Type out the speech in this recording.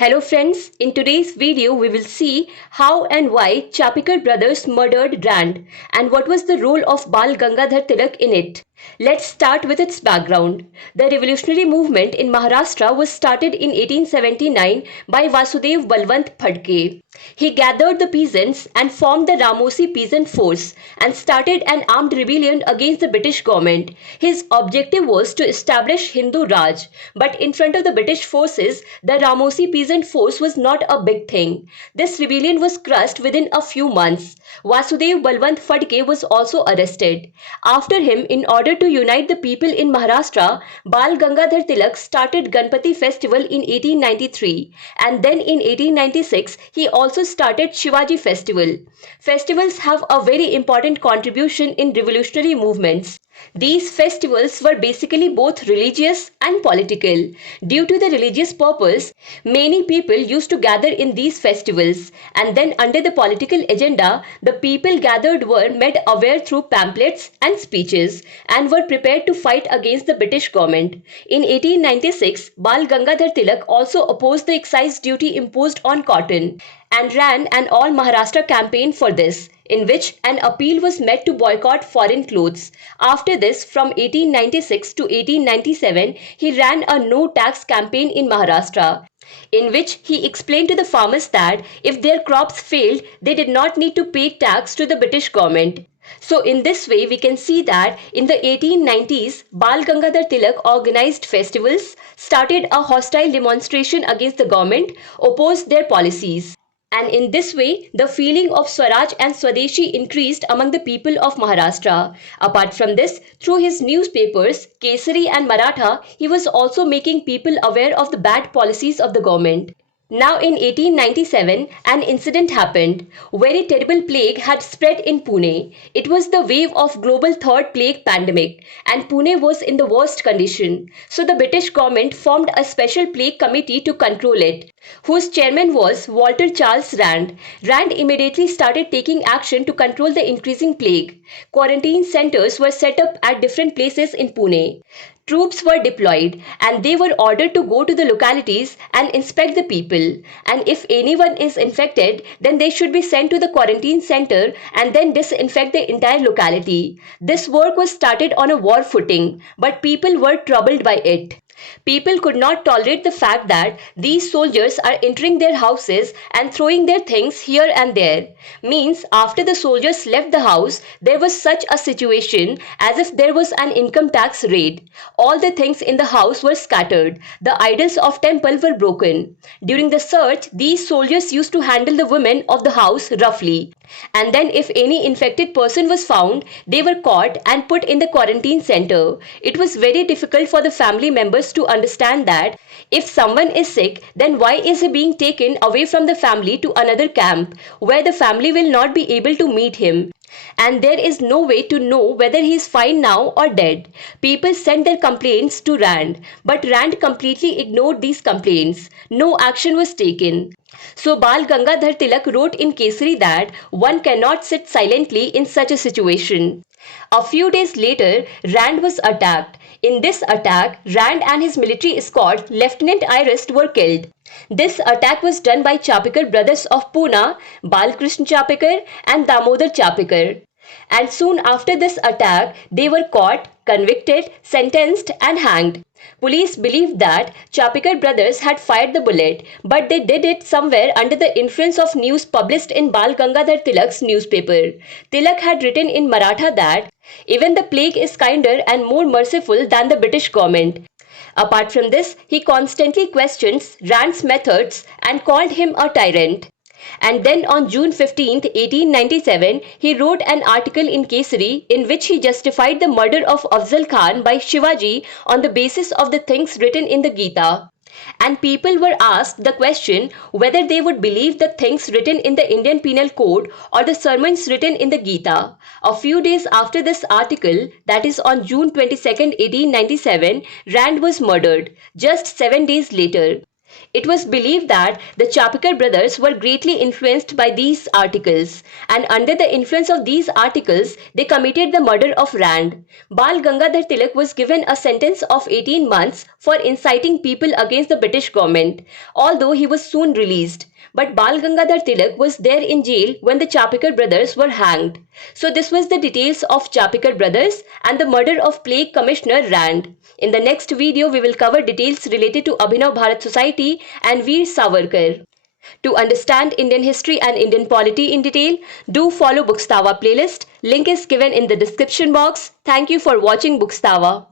Hello friends, in today's video we will see how and why Chapekar brothers murdered Rand and what was the role of Bal Gangadhar Tilak in it. Let's start with its background. The revolutionary movement in Maharashtra was started in 1879 by Vasudev Balwant Phadke. He gathered the peasants and formed the Ramosi Peasant Force and started an armed rebellion against the British government. His objective was to establish Hindu Raj, but in front of the British forces, the Ramosi Peasant Force was not a big thing. This rebellion was crushed within a few months. Vasudev Balwant Phadke was also arrested. After him, in order to unite the people in Maharashtra, Bal Gangadhar Tilak started Ganpati festival in 1893, and then in 1896 he also started Shivaji festival. Festivals have a very important contribution in revolutionary movements. These festivals were basically both religious and political. Due to the religious purpose, many people used to gather in these festivals, and then under the political agenda, the people gathered were made aware through pamphlets and speeches and were prepared to fight against the British government. In 1896, Bal Gangadhar Tilak also opposed the excise duty imposed on cotton and ran an all Maharashtra campaign for this, in which an appeal was made to boycott foreign clothes. After this, from 1896 to 1897, he ran a no tax campaign in Maharashtra, in which he explained to the farmers that if their crops failed, they did not need to pay tax to the British government. So in this way, we can see that in the 1890s, Bal Gangadhar Tilak organized festivals, started a hostile demonstration against the government, opposed their policies. And in this way, the feeling of Swaraj and Swadeshi increased among the people of Maharashtra. Apart from this, through his newspapers, Kesari and Maratha, he was also making people aware of the bad policies of the government. Now in 1897, an incident happened. Very terrible plague had spread in Pune. It was the wave of global third plague pandemic, and Pune was in the worst condition. So the British government formed a special plague committee to control it, whose chairman was Walter Charles Rand. Rand immediately started taking action to control the increasing plague. Quarantine centers were set up at different places in Pune. Troops were deployed and they were ordered to go to the localities and inspect the people. And if anyone is infected, then they should be sent to the quarantine center and then disinfect the entire locality. This work was started on a war footing, but people were troubled by it. People could not tolerate the fact that these soldiers are entering their houses and throwing their things here and there. Means after the soldiers left the house, there was such a situation as if there was an income tax raid. All the things in the house were scattered. The idols of temple were broken. During the search, these soldiers used to handle the women of the house roughly. And then if any infected person was found, they were caught and put in the quarantine center. It was very difficult for the family members to understand that if someone is sick, then why is he being taken away from the family to another camp where the family will not be able to meet him? And there is no way to know whether he is fine now or dead. People sent their complaints to Rand, but Rand completely ignored these complaints. No action was taken. So Bal Gangadhar Tilak wrote in Kesari that one cannot sit silently in such a situation. A few days later, Rand was attacked. In this attack, Rand and his military escort, Lieutenant Irist, were killed. This attack was done by Chapekar brothers of Poona, Balkrishna Chapekar and Damodar Chapekar. And soon after this attack, they were caught, convicted, sentenced and hanged. Police believed that Chapekar brothers had fired the bullet, but they did it somewhere under the influence of news published in Bal Gangadhar Tilak's newspaper. Tilak had written in Maratha that even the plague is kinder and more merciful than the British government. Apart from this, he constantly questions Rand's methods and called him a tyrant. And then on June 15, 1897, he wrote an article in Kesari in which he justified the murder of Afzal Khan by Shivaji on the basis of the things written in the Gita. And people were asked the question whether they would believe the things written in the Indian Penal Code or the sermons written in the Gita. A few days after this article, that is on June 22, 1897, Rand was murdered. Just 7 days later. It was believed that the Chapekar brothers were greatly influenced by these articles, and under the influence of these articles, they committed the murder of Rand. Bal Gangadhar Tilak was given a sentence of 18 months for inciting people against the British government, although he was soon released. But Bal Gangadhar Tilak was there in jail when the Chapekar brothers were hanged. So this was the details of Chapekar brothers and the murder of Plague Commissioner Rand. In the next video, we will cover details related to Abhinav Bharat Society and Veer Savarkar. To understand Indian history and Indian polity in detail, do follow Bookstava playlist. Link is given in the description box. Thank you for watching Bookstava.